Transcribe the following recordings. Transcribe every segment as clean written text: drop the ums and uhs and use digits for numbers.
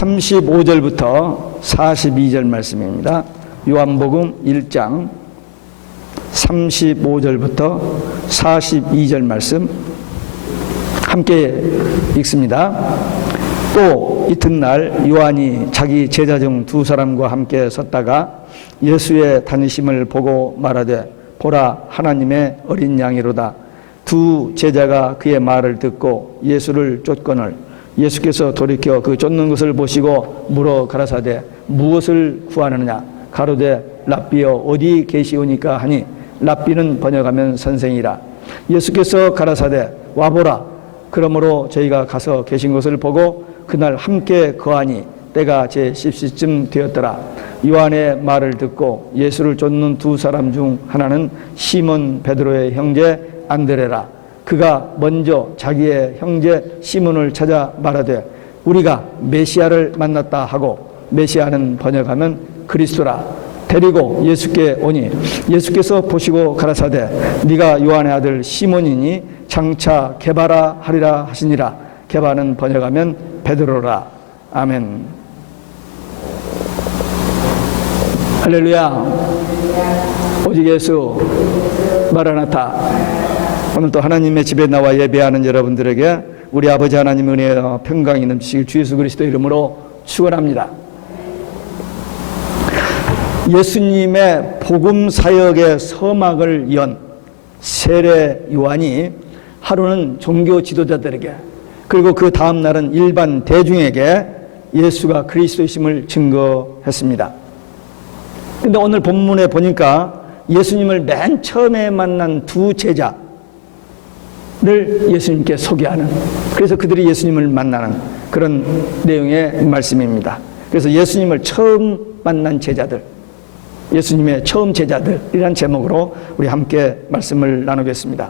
35절부터 42절 말씀입니다. 요한복음 1장 35절부터 42절 말씀 함께 읽습니다. 또 이튿날 요한이 자기 제자 중 두 사람과 함께 섰다가 예수의 다니심을 보고 말하되 보라, 하나님의 어린 양이로다. 두 제자가 그의 말을 듣고 예수를 쫓거늘 예수께서 돌이켜 그 쫓는 것을 보시고 물어 가라사대 무엇을 구하느냐? 가로되 랍비여 어디 계시오니까 하니 랍비는 번역하면 선생이라. 예수께서 가라사대 와보라. 그러므로 저희가 가서 계신 것을 보고 그날 함께 거하니 때가 제 10시쯤 되었더라. 요한의 말을 듣고 예수를 쫓는 두 사람 중 하나는 시몬 베드로의 형제 안드레라. 그가 먼저 자기의 형제 시몬을 찾아 말하되 우리가 메시아를 만났다 하고 메시아는 번역하면 그리스도라. 데리고 예수께 오니 예수께서 보시고 가라사대 네가 요한의 아들 시몬이니 장차 게바라 하리라 하시니라. 게바는 번역하면 베드로라. 아멘. 할렐루야. 오직 예수 마라나타. 오늘 또 하나님의 집에 나와 예배하는 여러분들에게 우리 아버지 하나님의 은혜와 평강이 넘치길 주 예수 그리스도 이름으로 축원합니다. 예수님의 복음 사역의 서막을 연 세례 요한이 하루는 종교 지도자들에게 그리고 그 다음 날은 일반 대중에게 예수가 그리스도이심을 증거했습니다. 근데 오늘 본문에 보니까 예수님을 맨 처음에 만난 두 제자를 예수님께 소개하는, 그래서 그들이 예수님을 만나는 그런 내용의 말씀입니다. 그래서 예수님을 처음 만난 제자들, 예수님의 처음 제자들이란 제목으로 우리 함께 말씀을 나누겠습니다.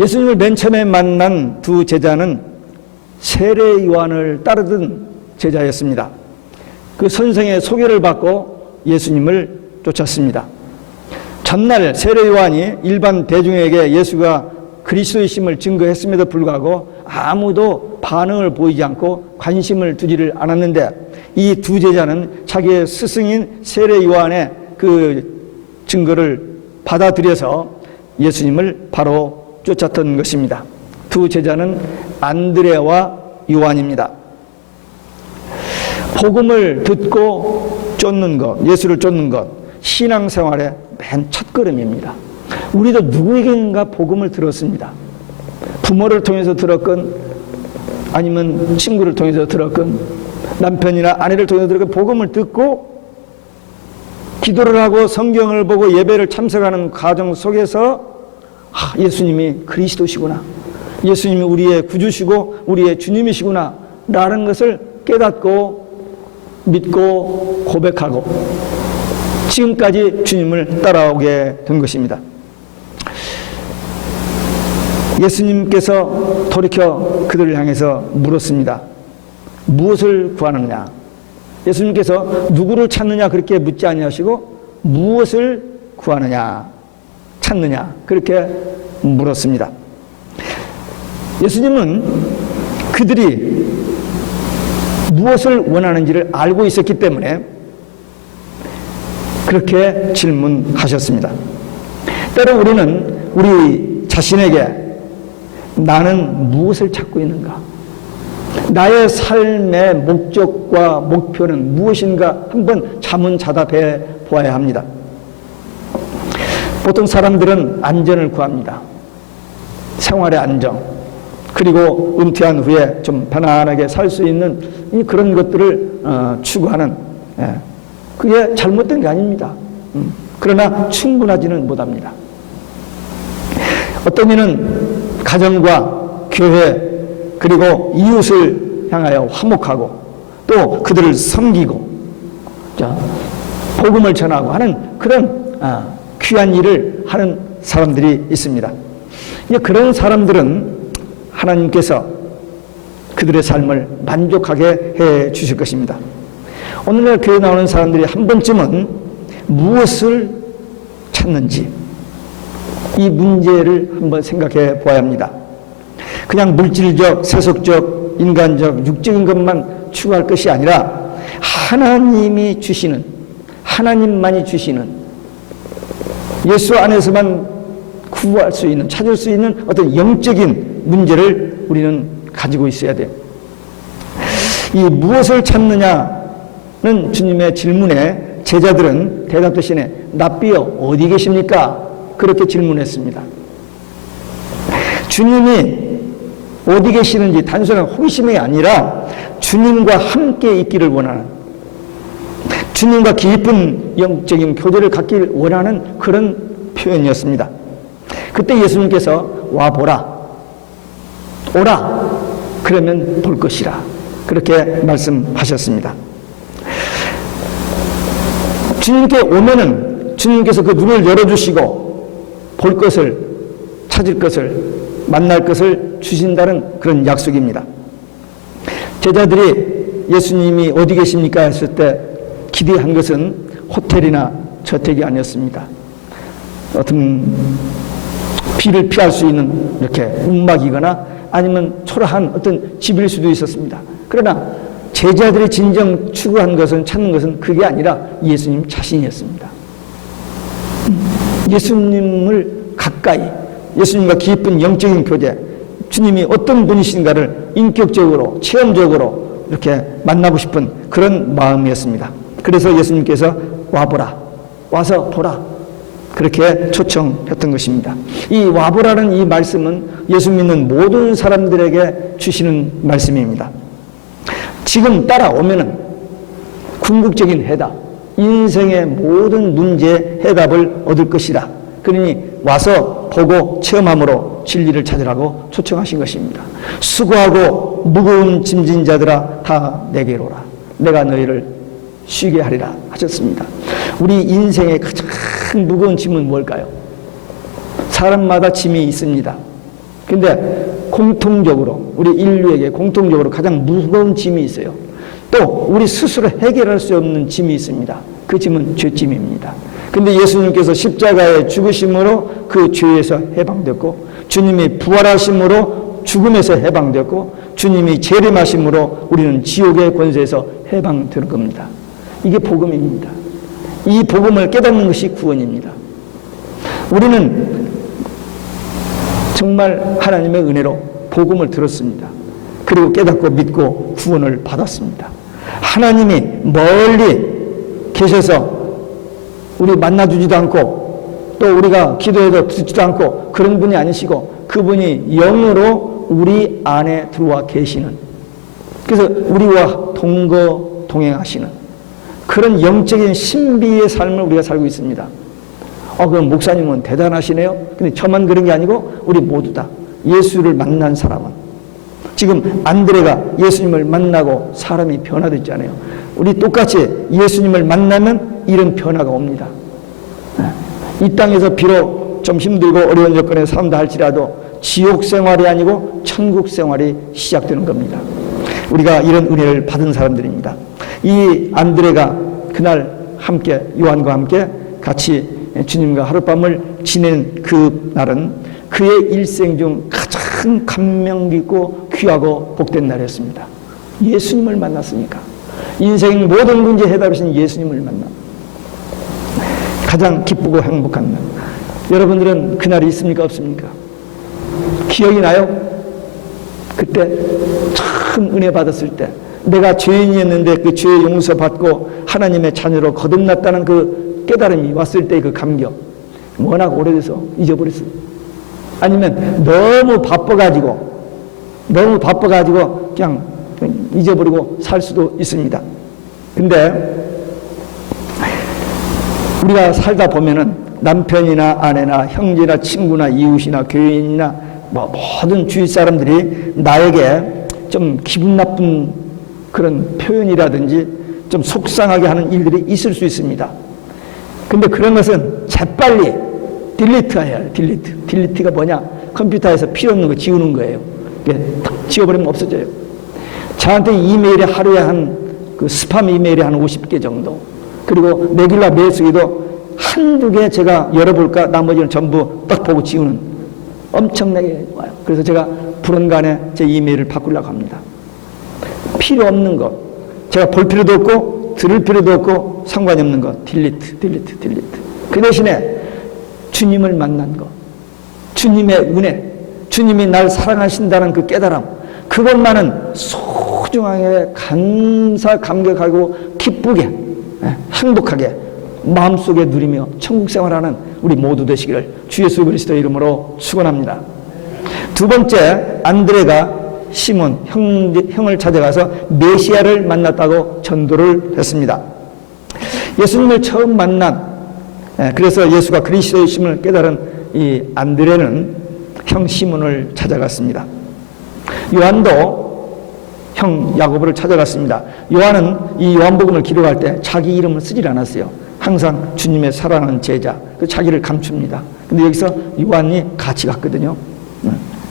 예수님을 맨 처음에 만난 두 제자는 세례 요한을 따르던 제자였습니다. 그 선생의 소개를 받고 예수님을 쫓았습니다. 전날 세례 요한이 일반 대중에게 예수가 그리스도이심을 증거했음에도 불구하고 아무도 반응을 보이지 않고 관심을 두지를 않았는데 이 두 제자는 자기의 스승인 세례 요한의 그 증거를 받아들여서 예수님을 바로 쫓았던 것입니다. 두 제자는 안드레와 요한입니다. 복음을 듣고 쫓는 것, 예수를 쫓는 것, 신앙생활의 맨 첫걸음입니다. 우리도 누구에게인가 복음을 들었습니다. 부모를 통해서 들었건 아니면 친구를 통해서 들었건 남편이나 아내를 통해서 들었건 복음을 듣고 기도를 하고 성경을 보고 예배를 참석하는 과정 속에서 예수님이 그리스도시구나, 예수님이 우리의 구주시고 우리의 주님이시구나 라는 것을 깨닫고 믿고 고백하고 지금까지 주님을 따라오게 된 것입니다. 예수님께서 돌이켜 그들을 향해서 물었습니다. 무엇을 구하느냐? 예수님께서 누구를 찾느냐 그렇게 묻지 아니하시고 무엇을 구하느냐, 찾느냐 그렇게 물었습니다. 예수님은 그들이 무엇을 원하는지를 알고 있었기 때문에 그렇게 질문하셨습니다. 때로 우리는 우리 자신에게 나는 무엇을 찾고 있는가? 나의 삶의 목적과 목표는 무엇인가? 한번 자문자답해 보아야 합니다. 보통 사람들은 안전을 구합니다. 생활의 안정, 그리고 은퇴한 후에 좀 편안하게 살 수 있는 그런 것들을 추구하는, 그게 잘못된 게 아닙니다. 그러나 충분하지는 못합니다. 어떤 이는 가정과 교회 그리고 이웃을 향하여 화목하고 또 그들을 섬기고 복음을 전하고 하는 그런 귀한 일을 하는 사람들이 있습니다. 그런 사람들은 하나님께서 그들의 삶을 만족하게 해 주실 것입니다. 오늘날 교회에 나오는 사람들이 한 번쯤은 무엇을 찾는지 이 문제를 한번 생각해 보아야 합니다. 그냥 물질적, 세속적 인간적, 육적인 것만 추구할 것이 아니라 하나님이 주시는, 하나님만이 주시는 예수 안에서만 구할 수 있는, 찾을 수 있는 어떤 영적인 문제를 우리는 가지고 있어야 돼요. 이 무엇을 찾느냐는 주님의 질문에 제자들은 대답 대신에 랍비여 어디 계십니까? 그렇게 질문했습니다. 주님이 어디 계시는지 단순한 호기심이 아니라 주님과 함께 있기를 원하는, 주님과 깊은 영적인 교제를 갖기를 원하는 그런 표현이었습니다. 그때 예수님께서 와보라, 오라, 그러면 볼 것이라, 그렇게 말씀하셨습니다. 주님께 오면은 주님께서 그 눈을 열어주시고 볼 것을, 찾을 것을, 만날 것을 주신다는 그런 약속입니다. 제자들이 예수님이 어디 계십니까 했을 때 기대한 것은 호텔이나 저택이 아니었습니다. 어떤 비를 피할 수 있는 이렇게 움막이거나 아니면 초라한 어떤 집일 수도 있었습니다. 그러나 제자들이 진정 추구한 것은, 찾는 것은 그게 아니라 예수님 자신이었습니다. 예수님을 가까이, 예수님과 깊은 영적인 교제, 주님이 어떤 분이신가를 인격적으로, 체험적으로 이렇게 만나고 싶은 그런 마음이었습니다. 그래서 예수님께서 와보라, 와서 보라, 그렇게 초청했던 것입니다. 이 와보라는 이 말씀은 예수 믿는 모든 사람들에게 주시는 말씀입니다. 지금 따라오면은 궁극적인 해답, 인생의 모든 문제의 해답을 얻을 것이다. 그러니 와서 보고 체험함으로 진리를 찾으라고 초청하신 것입니다. 수고하고 무거운 짐진 자들아 다 내게로 오라. 내가 너희를 쉬게 하리라 하셨습니다. 우리 인생의 가장 무거운 짐은 뭘까요? 사람마다 짐이 있습니다. 근데 공통적으로, 우리 인류에게 공통적으로 가장 무거운 짐이 있어요. 또 우리 스스로 해결할 수 없는 짐이 있습니다. 그 짐은 죄짐입니다. 근데 예수님께서 십자가의 죽으심으로 그 죄에서 해방됐고, 주님이 부활하심으로 죽음에서 해방됐고, 주님이 재림하심으로 우리는 지옥의 권세에서 해방되는 겁니다. 이게 복음입니다. 이 복음을 깨닫는 것이 구원입니다. 우리는 정말 하나님의 은혜로 복음을 들었습니다. 그리고 깨닫고 믿고 구원을 받았습니다. 하나님이 멀리 계셔서 우리 만나주지도 않고 또 우리가 기도해도 듣지도 않고 그런 분이 아니시고, 그분이 영으로 우리 안에 들어와 계시는, 그래서 우리와 동행하시는 그런 영적인 신비의 삶을 우리가 살고 있습니다. 그럼 목사님은 대단하시네요. 근데 저만 그런 게 아니고 우리 모두 다 예수를 만난 사람은, 지금 안드레가 예수님을 만나고 사람이 변화됐잖아요. 우리 똑같이 예수님을 만나면 이런 변화가 옵니다. 이 땅에서 비록 좀 힘들고 어려운 조건에 산다 할지라도 지옥 생활이 아니고 천국 생활이 시작되는 겁니다. 우리가 이런 은혜를 받은 사람들입니다. 이 안드레가 그날 함께, 요한과 함께 같이 주님과 하룻밤을 지낸 그 날은 그의 일생 중 가장 감명 깊고 귀하고 복된 날이었습니다. 예수님을 만났으니까. 인생 모든 문제 해답이신 예수님을 만나 가장 기쁘고 행복한 날. 여러분들은 그날이 있습니까, 없습니까? 기억이 나요? 그때 참 은혜 받았을 때, 내가 죄인이었는데 그 죄 용서받고 하나님의 자녀로 거듭났다는 그 깨달음이 왔을 때 그 감격, 워낙 오래돼서 잊어버렸어요. 아니면 너무 바빠가지고 그냥 잊어버리고 살 수도 있습니다. 근데 우리가 살다 보면은 남편이나 아내나 형제나 친구나 이웃이나 교인이나 모든 주위 사람들이 나에게 좀 기분 나쁜 그런 표현이라든지 좀 속상하게 하는 일들이 있을 수 있습니다. 근데 그런 것은 재빨리 딜리트해야 해요. 딜리트가 뭐냐? 컴퓨터에서 필요 없는 거 지우는 거예요. 딱 지워버리면 없어져요. 저한테 이메일이 하루에 그 스팸 이메일이 한 50개 정도, 그리고 레귤러 메일 쓰기도 한두 개 제가 열어볼까, 나머지는 전부 딱 보고 지우는 엄청나게 와요. 그래서 제가 불언간에 제 이메일을 바꾸려고 합니다. 필요 없는 것, 제가 볼 필요도 없고 들을 필요도 없고 상관이 없는 것, 딜리트. 그 대신에 주님을 만난 것, 주님의 은혜, 주님이 날 사랑하신다는 그 깨달음, 그것만은 소중하게 감격하고 기쁘게 행복하게 마음속에 누리며 천국 생활하는 우리 모두 되시기를 주 예수 그리스도의 이름으로 축원합니다. 두 번째, 안드레가 시몬 형을 찾아가서 메시아를 만났다고 전도를 했습니다. 예수님을 처음 만난, 그래서 예수가 그리스도이심을 깨달은 이 안드레는 형 시몬을 찾아갔습니다. 요한도 형 야고보를 찾아갔습니다. 요한은 이 요한복음을 기록할 때 자기 이름을 쓰질 않았어요. 항상 주님의 사랑하는 제자, 그 자기를 감춥니다. 근데 여기서 요한이 같이 갔거든요.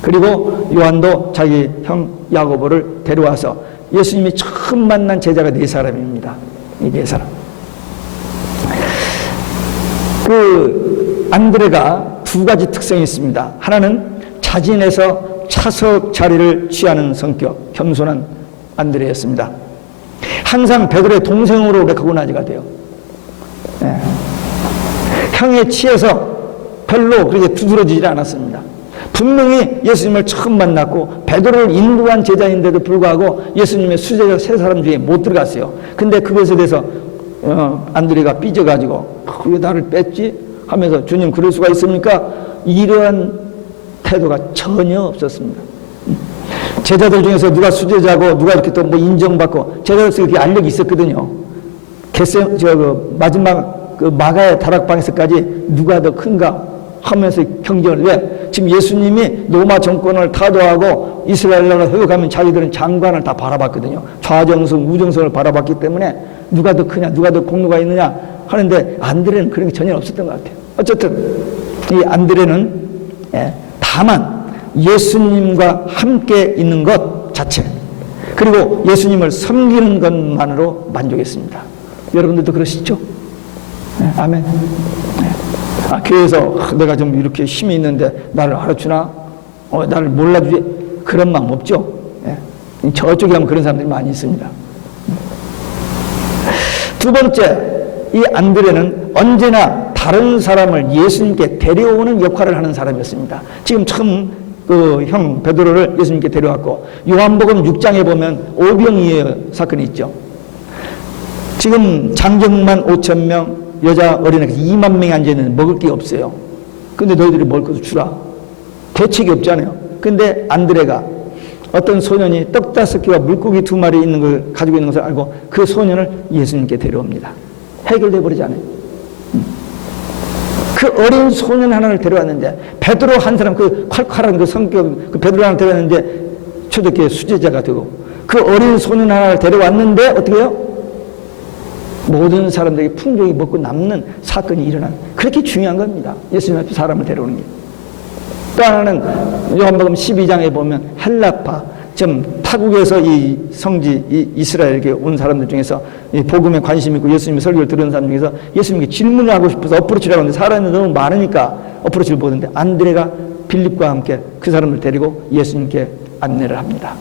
그리고 요한도 자기 형 야고보를 데려와서 예수님이 처음 만난 제자가 네 사람입니다. 이 네 사람. 그 안드레가 두 가지 특성이 있습니다. 하나는 자진해서 차석 자리를 취하는 성격, 겸손한 안드레였습니다. 항상 베드로의 동생으로 레코그나이즈가 돼요. 형에 치여서 별로 그렇게 두드러지지 않았습니다. 분명히 예수님을 처음 만났고 베드로를 인도한 제자인데도 불구하고 예수님의 수제자 세 사람 중에 못 들어갔어요. 근데 그것에 대해서 안드레가 삐져가지고 왜 나를 뺐지? 하면서 주님 그럴 수가 있습니까? 이러한 태도가 전혀 없었습니다. 제자들 중에서 누가 수제자고 누가 이렇게 또 뭐 인정받고 제자들서 이렇게 알력이 있었거든요. 마지막 그 마가의 다락방에서까지 누가 더 큰가 하면서 경쟁을. 왜? 지금 예수님이 로마 정권을 타도하고 이스라엘 나라를 회복하면 자기들은 장관을 다 바라봤거든요. 좌정성, 우정성을 바라봤기 때문에 누가 더 크냐, 누가 더 공로가 있느냐 하는데 안드레는 그런 게 전혀 없었던 것 같아요. 어쨌든 이 안드레는 다만 예수님과 함께 있는 것 자체, 그리고 예수님을 섬기는 것만으로 만족했습니다. 여러분들도 그러시죠? 아멘. 교회에서 내가 좀 이렇게 힘이 있는데 나를 알아주나? 나를 몰라주지? 그런 마음 없죠? 저쪽에 가면 그런 사람들이 많이 있습니다. 두 번째, 이 안드레는 언제나 다른 사람을 예수님께 데려오는 역할을 하는 사람이었습니다. 지금 처음 그 형 베드로를 예수님께 데려왔고, 요한복음 6장에 보면 오병이어 사건이 있죠. 지금 장정만 5,000명, 여자 어린애가 2만 명이 앉아있는데 먹을 게 없어요. 근데 너희들이 먹을 것을 주라. 대책이 없잖아요. 근데 안드레가 어떤 소년이 떡 5개와 물고기 2마리 있는 걸 가지고 있는 것을 알고 그 소년을 예수님께 데려옵니다. 해결돼 버리지 않아요. 그 어린 소년 하나를 데려왔는데, 베드로 한 사람, 그 칼칼한 그 성격, 그 베드로 하나 데려왔는데 초대교회 수제자가 되고, 그 어린 소년 하나를 데려왔는데 어떻게 해요? 모든 사람들에게 풍족이 먹고 남는 사건이 일어난, 그렇게 중요한 겁니다. 예수님 앞에 사람을 데려오는 게. 또 하나는 요한복음 12장에 보면 헬라파, 좀 타국에서 이 성지 이 이스라엘에게 온 사람들 중에서 이 복음에 관심 있고 예수님의 설교를 들은 사람 중에서 예수님께 질문을 하고 싶어서 어프로치라고 하는데 사람이 너무 많으니까 어프로치를 보는데 안드레가 빌립과 함께 그 사람을 데리고 예수님께 안내를 합니다.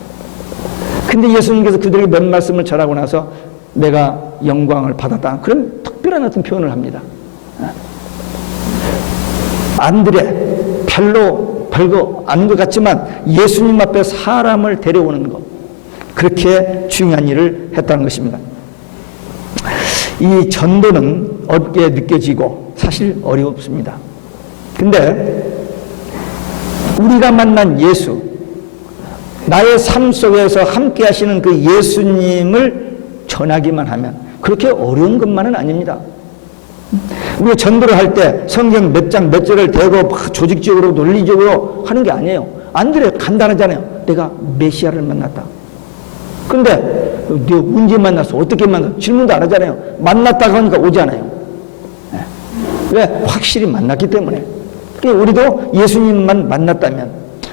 근데 예수님께서 그들에게 몇 말씀을 전하고 나서 내가 영광을 받았다, 그런 특별한 어떤 표현을 합니다. 안드레 별거 아닌 것 같지만 예수님 앞에 사람을 데려오는 것, 그렇게 중요한 일을 했다는 것입니다. 이 전도는 어렵게 느껴지고 사실 어렵습니다. 근데 우리가 만난 예수, 나의 삶 속에서 함께 하시는 그 예수님을 전하기만 하면 그렇게 어려운 것만은 아닙니다. 우리가 전도를 할 때 성경 몇 장 몇 절을 대고 조직적으로 논리적으로 하는 게 아니에요. 안드레 간단하잖아요. 내가 메시아를 만났다. 근데 내가 언제 만났어? 어떻게 만났어? 질문도 안 하잖아요. 만났다고 하니까 오잖아요. 왜? 확실히 만났기 때문에. 우리도 예수님만 만났다면,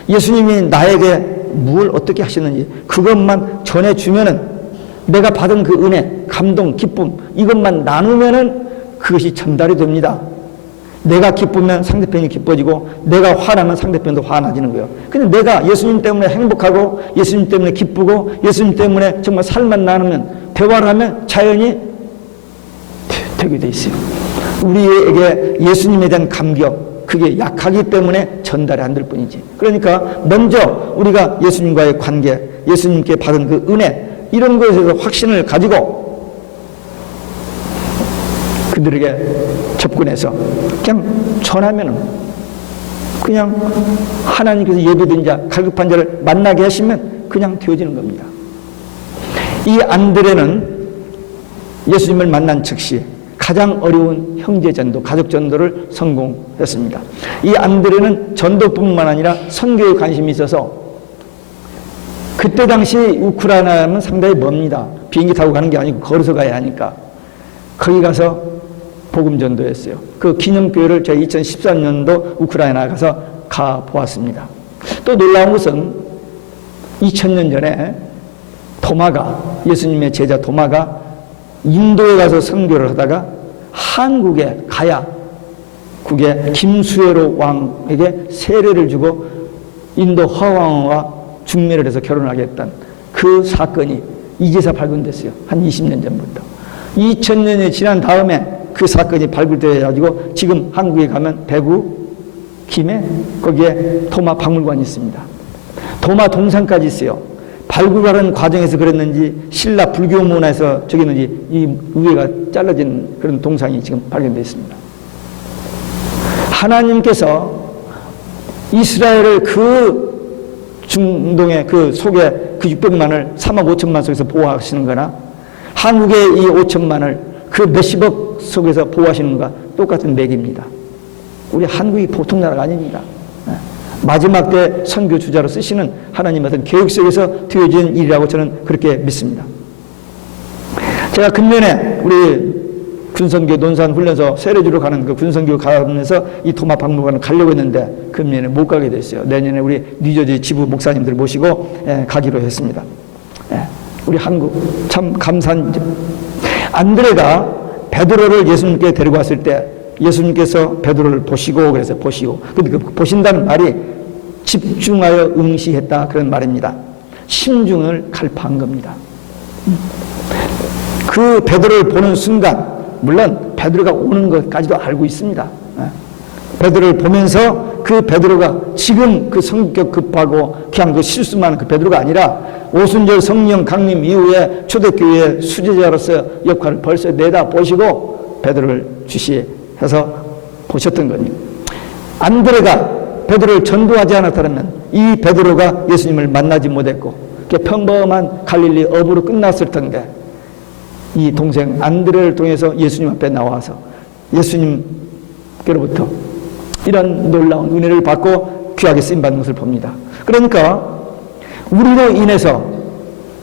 예수님이 나에게 뭘 어떻게 하시는지 그것만 전해주면은, 내가 받은 그 은혜, 감동, 기쁨, 이것만 나누면은 그것이 전달이 됩니다. 내가 기쁘면 상대편이 기뻐지고 내가 화나면 상대편도 화나지는 거예요. 근데 내가 예수님 때문에 행복하고 예수님 때문에 기쁘고 예수님 때문에 정말 살만 나누면 대화를 하면 자연히 되게 돼 있어요. 우리에게 예수님에 대한 감격, 그게 약하기 때문에 전달이 안 될 뿐이지. 그러니까 먼저 우리가 예수님과의 관계, 예수님께 받은 그 은혜, 이런 것에 대해서 확신을 가지고 그들에게 접근해서 그냥 전하면은, 그냥 하나님께서 예비된 자, 갈급한 자를 만나게 하시면 그냥 되어지는 겁니다. 이 안드레는 예수님을 만난 즉시 가장 어려운 형제 전도, 가족 전도를 성공했습니다. 이 안드레는 전도뿐만 아니라 선교에 관심이 있어서, 그때 당시 우크라이나는 상당히 멉니다. 비행기 타고 가는 게 아니고 걸어서 가야 하니까 거기 가서 복음 전도했어요. 그 기념교회를 제가 2013년도 우크라이나 가서 가보았습니다. 또 놀라운 것은 2000년 전에 도마가, 예수님의 제자 도마가 인도에 가서 선교를 하다가 한국의 가야국의 김수여로 왕에게 세례를 주고 인도 화왕과 중매를 해서 결혼하게 했던 그 사건이 이제서 발견됐어요. 한 20년 전부터. 2000년이 지난 다음에 그 사건이 발굴되어가지고 지금 한국에 가면 대구, 김해, 거기에 도마 박물관이 있습니다. 도마 동상까지 있어요. 발굴하는 과정에서 그랬는지 신라 불교 문화에서 저기는지 이 위에가 잘라진 그런 동상이 지금 발견되어 있습니다. 하나님께서 이스라엘을 그 중동의 그 속에 그 600만을 3억 5천만 속에서 보호하시는 거나 한국의 이 5천만을 그 몇십억 속에서 보호하시는 것과 똑같은 맥입니다. 우리 한국이 보통 나라가 아닙니다. 마지막 때 선교 주자로 쓰시는 하나님 어떤 계획 속에서 되어진 일이라고 저는 그렇게 믿습니다. 제가 금년에 우리 군선교 논산훈련소 세례주로 가는 그 군선교 가면서 이 도마 박물관을 가려고 했는데 금년에 못 가게 됐어요. 내년에 우리 뉴저지 지부 목사님들 모시고 가기로 했습니다. 우리 한국 참 감사한 점. 안드레가 베드로를 예수님께 데리고 왔을 때 예수님께서 베드로를 보시고, 그래서 보시고, 근데 그 보신다는 말이 집중하여 응시했다, 그런 말입니다. 심중을 갈파한 겁니다. 그 베드로를 보는 순간, 물론 베드로가 오는 것까지도 알고 있습니다. 베드로를 보면서 그 베드로가 지금 그 성격 급하고 그냥 그 실수만 그 베드로가 아니라 오순절 성령 강림 이후에 초대교회의 수제자로서 역할을 벌써 내다보시고 베드로를 주시해서 보셨던 거니. 안드레가 베드로를 전도하지 않았다면 이 베드로가 예수님을 만나지 못했고 평범한 갈릴리 어부로 끝났을 텐데, 이 동생 안드레를 통해서 예수님 앞에 나와서 예수님께로부터 이런 놀라운 은혜를 받고 귀하게 쓰임받는 것을 봅니다. 그러니까 우리로 인해서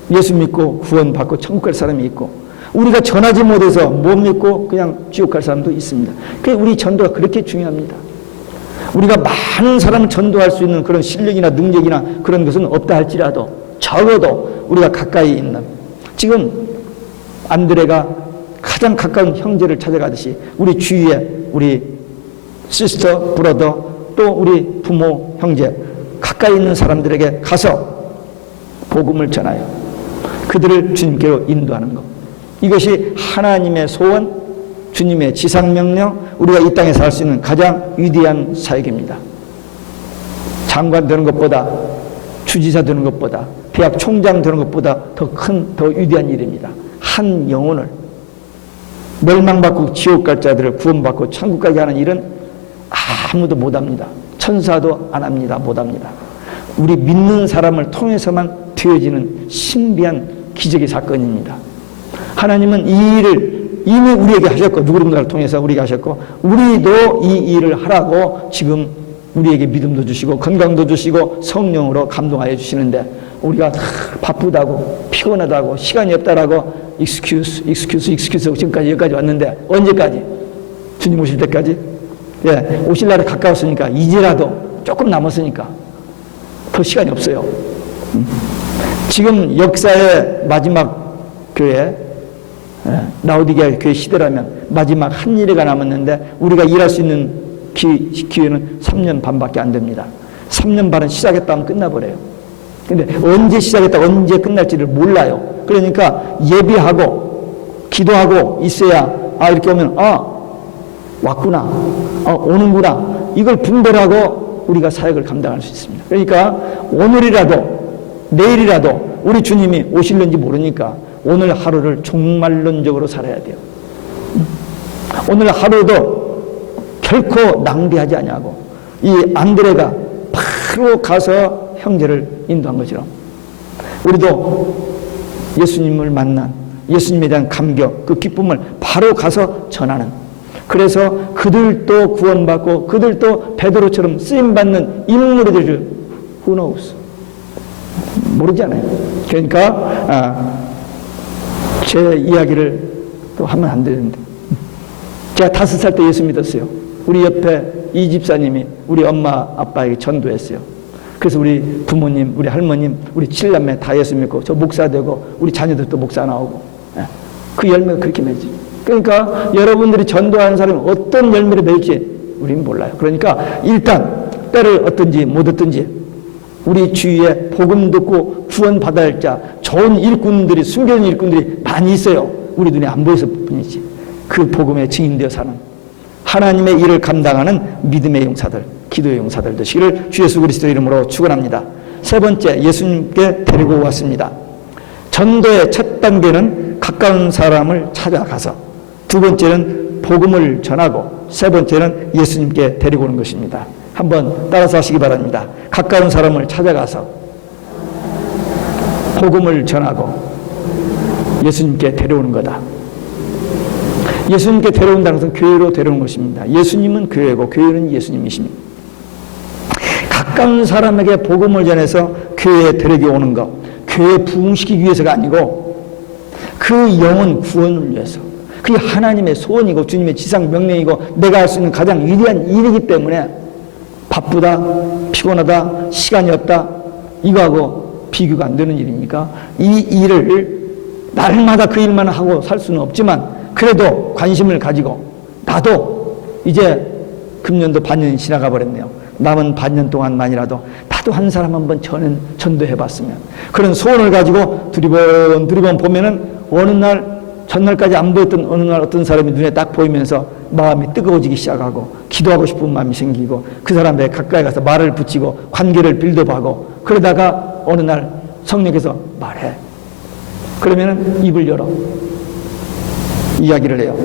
예수 믿고 구원받고 천국 갈 사람이 있고, 우리가 전하지 못해서 못 믿고 그냥 지옥 갈 사람도 있습니다. 그래서 우리 전도가 그렇게 중요합니다. 우리가 많은 사람을 전도할 수 있는 그런 실력이나 능력이나 그런 것은 없다 할지라도 적어도 우리가 가까이 있는, 지금 안드레가 가장 가까운 형제를 찾아가듯이 우리 주위에 우리 시스터, 브러더, 또 우리 부모, 형제 가까이 있는 사람들에게 가서 복음을 전하여 그들을 주님께로 인도하는 것, 이것이 하나님의 소원, 주님의 지상명령, 우리가 이 땅에서 할 수 있는 가장 위대한 사역입니다. 장관 되는 것보다, 주지사 되는 것보다, 대학 총장 되는 것보다 더 큰, 더 위대한 일입니다. 한 영혼을, 멸망받고 지옥 갈 자들을 구원받고 천국 가게 하는 일은 아무도 못합니다. 천사도 안 합니다. 못합니다. 우리 믿는 사람을 통해서만 되어지는 신비한 기적의 사건입니다. 하나님은 이 일을 이미 우리에게 하셨고, 누군가를 통해서 우리에게 하셨고, 우리도 이 일을 하라고 지금 우리에게 믿음도 주시고 건강도 주시고 성령으로 감동하여 주시는데, 우리가 바쁘다고 피곤하다고 시간이 없다라고 excuse 지금까지 여기까지 왔는데, 언제까지? 주님 오실 때까지? 오실 날이 가까웠으니까, 이제라도 조금 남았으니까 더 시간이 없어요. 지금 역사의 마지막 교회, 라오디게아 교회 시대라면 마지막 한 일회가 남았는데, 우리가 일할 수 있는 기회는 3년 반밖에 안 됩니다. 3년 반은 시작했다 하면 끝나버려요. 근데 언제 시작했다 언제 끝날지를 몰라요. 그러니까 예비하고 기도하고 있어야 이렇게 오면 왔구나, 오는구나, 이걸 분별하고 우리가 사역을 감당할 수 있습니다. 그러니까 오늘이라도 내일이라도 우리 주님이 오실는지 모르니까 오늘 하루를 종말론적으로 살아야 돼요. 오늘 하루도 결코 낭비하지 아니하고 이 안드레가 바로 가서 형제를 인도한 것처럼 우리도 예수님을 만난 예수님에 대한 감격, 그 기쁨을 바로 가서 전하는, 그래서 그들도 구원받고 그들도 베드로처럼 쓰임받는 인물이 될 줄 who knows? 모르잖아요. 그러니까 제 이야기를 또 하면 안 되는데, 제가 5살 때 예수 믿었어요. 우리 옆에 이 집사님이 우리 엄마 아빠에게 전도했어요. 그래서 우리 부모님, 우리 할머님, 우리 7남매 다 예수 믿고 저 목사 되고 우리 자녀들도 목사 나오고, 그 열매가 그렇게 맺지. 그러니까 여러분들이 전도하는 사람이 어떤 열매를 맺을지 우리는 몰라요. 그러니까 일단 때를 얻든지 못 얻든지 우리 주위에 복음 듣고 구원받아야 할 자, 좋은 일꾼들이, 숨겨진 일꾼들이 많이 있어요. 우리 눈에 안 보여서 뿐이지. 그 복음에 증인되어 사는 하나님의 일을 감당하는 믿음의 용사들, 기도의 용사들 되시기를 주 예수 그리스도 이름으로 축원합니다. 세 번째, 예수님께 데리고 왔습니다. 전도의 첫 단계는 가까운 사람을 찾아가서, 두 번째는 복음을 전하고, 세 번째는 예수님께 데리고 오는 것입니다. 한번 따라서 하시기 바랍니다. 가까운 사람을 찾아가서 복음을 전하고 예수님께 데려오는 거다. 예수님께 데려온다는 것은 교회로 데려오는 것입니다. 예수님은 교회고 교회는 예수님이십니다. 가까운 사람에게 복음을 전해서 교회에 데려오는 것, 교회에 부흥시키기 위해서가 아니고 그 영혼 구원을 위해서, 그게 하나님의 소원이고 주님의 지상 명령이고 내가 할 수 있는 가장 위대한 일이기 때문에 바쁘다, 피곤하다, 시간이 없다, 이거하고 비교가 안 되는 일이니까 이 일을 날마다 그 일만 하고 살 수는 없지만 그래도 관심을 가지고, 나도 이제 금년도 반년이 지나가 버렸네요. 남은 반년 동안만이라도 나도 한 사람 한번 전도해 봤으면, 그런 소원을 가지고 두리번 보면은 어느 날 전날까지 안 보였던 어느 날 어떤 사람이 눈에 딱 보이면서 마음이 뜨거워지기 시작하고 기도하고 싶은 마음이 생기고 그 사람에 가까이 가서 말을 붙이고 관계를 빌드업하고, 그러다가 어느 날 성령께서 말해. 그러면은 입을 열어 이야기를 해요.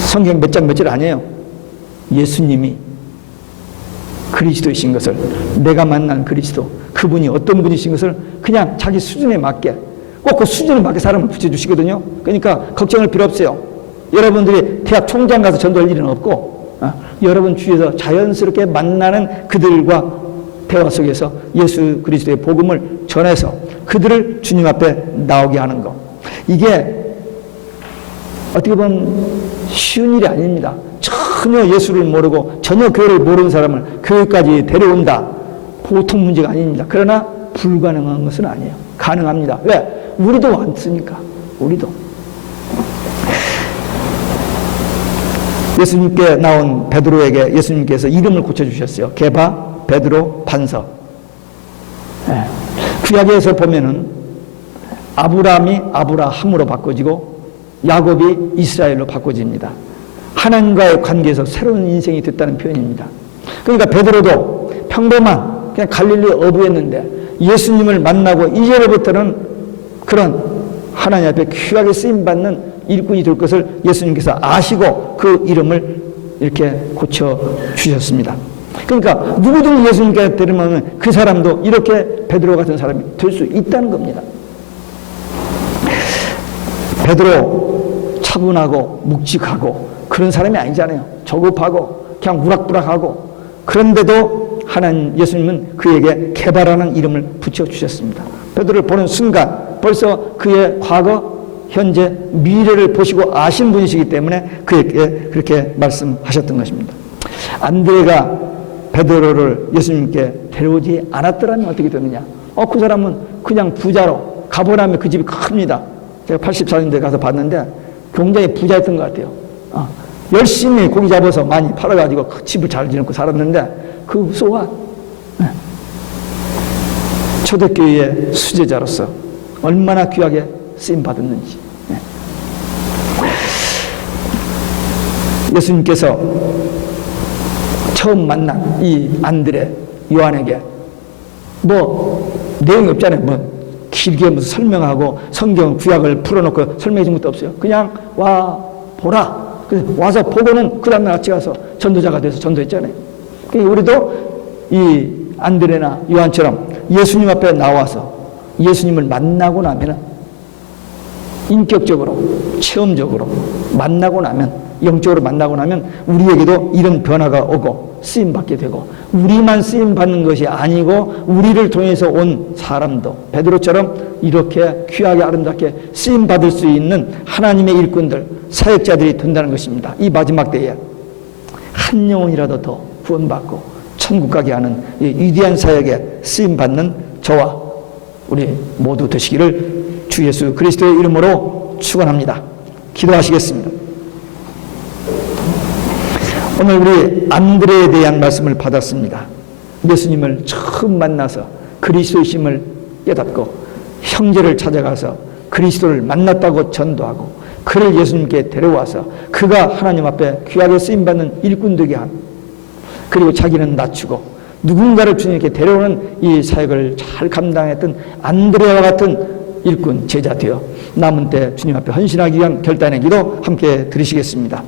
성경 몇 장 몇 절 아니에요. 예수님이 그리스도이신 것을, 내가 만난 그리스도, 그분이 어떤 분이신 것을 그냥 자기 수준에 맞게, 꼭 그 수준에 맞게 사람을 붙여주시거든요. 그러니까 걱정할 필요 없어요. 여러분들이 대학 총장 가서 전도할 일은 없고, 여러분 주위에서 자연스럽게 만나는 그들과 대화 속에서 예수 그리스도의 복음을 전해서 그들을 주님 앞에 나오게 하는 것, 이게 어떻게 보면 쉬운 일이 아닙니다. 전혀 예수를 모르고 전혀 교회를 모르는 사람을 교회까지 데려온다, 보통 문제가 아닙니다. 그러나 불가능한 것은 아니에요. 가능합니다. 왜? 우리도 왔으니까. 우리도 예수님께 나온 베드로에게 예수님께서 이름을 고쳐주셨어요. 게바, 베드로, 반석. 구약에서 보면은 아브라함이 아브라함으로 바꿔지고 야곱이 이스라엘로 바꿔집니다. 하나님과의 관계에서 새로운 인생이 됐다는 표현입니다. 그러니까 베드로도 평범한 그냥 갈릴리 어부였는데 예수님을 만나고 이제부터는 그런 하나님 앞에 귀하게 쓰임받는 일꾼이 될 것을 예수님께서 아시고 그 이름을 이렇게 고쳐주셨습니다. 그러니까 누구든 예수님께 데려오면 그 사람도 이렇게 베드로 같은 사람이 될 수 있다는 겁니다. 베드로 차분하고 묵직하고 그런 사람이 아니잖아요. 저급하고 그냥 우락부락하고, 그런데도 하나님 예수님은 그에게 게바라는 이름을 붙여주셨습니다. 베드로를 보는 순간 벌써 그의 과거, 현재, 미래를 보시고 아신 분이시기 때문에 그에게 그렇게 말씀하셨던 것입니다. 안드레가 베드로를 예수님께 데려오지 않았더라면 어떻게 되느냐? 그 사람은 그냥 부자로, 가버나움에 그 집이 큽니다. 제가 84년도에 가서 봤는데 굉장히 부자였던 것 같아요. 열심히 고기 잡아서 많이 팔아가지고 그 집을 잘 지내고 살았는데 그 소와 초대교회의 수제자로서 얼마나 귀하게 쓰임 받았는지. 예수님께서 처음 만난 이 안드레 요한에게 내용이 없잖아요. 길게 무슨 설명하고 성경 구약을 풀어놓고 설명해 준 것도 없어요. 그냥 와 보라. 그래서 와서 보고는 그 다음날 같이 가서 전도자가 돼서 전도했잖아요. 그러니까 우리도 이 안드레나 요한처럼 예수님 앞에 나와서 예수님을 만나고 나면 인격적으로 체험적으로 만나고 나면 영적으로 만나고 나면 우리에게도 이런 변화가 오고 쓰임받게 되고 우리만 쓰임받는 것이 아니고 우리를 통해서 온 사람도 베드로처럼 이렇게 귀하게 아름답게 쓰임받을 수 있는 하나님의 일꾼들 사역자들이 된다는 것입니다. 이 마지막 때에 한 영혼이라도 더 구원받고 천국 가게 하는 이 위대한 사역에 쓰임받는 저와 우리 모두 되시기를 주 예수 그리스도의 이름으로 축원합니다. 기도하시겠습니다. 오늘 우리 안드레에 대한 말씀을 받았습니다. 예수님을 처음 만나서 그리스도이심을 깨닫고 형제를 찾아가서 그리스도를 만났다고 전도하고 그를 예수님께 데려와서 그가 하나님 앞에 귀하게 쓰임받는 일꾼 되게 한, 그리고 자기는 낮추고 누군가를 주님께 데려오는 이 사역을 잘 감당했던 안드레와 같은 일꾼 제자 되어 남은 때 주님 앞에 헌신하기 위한 결단의 기도 함께 드리시겠습니다.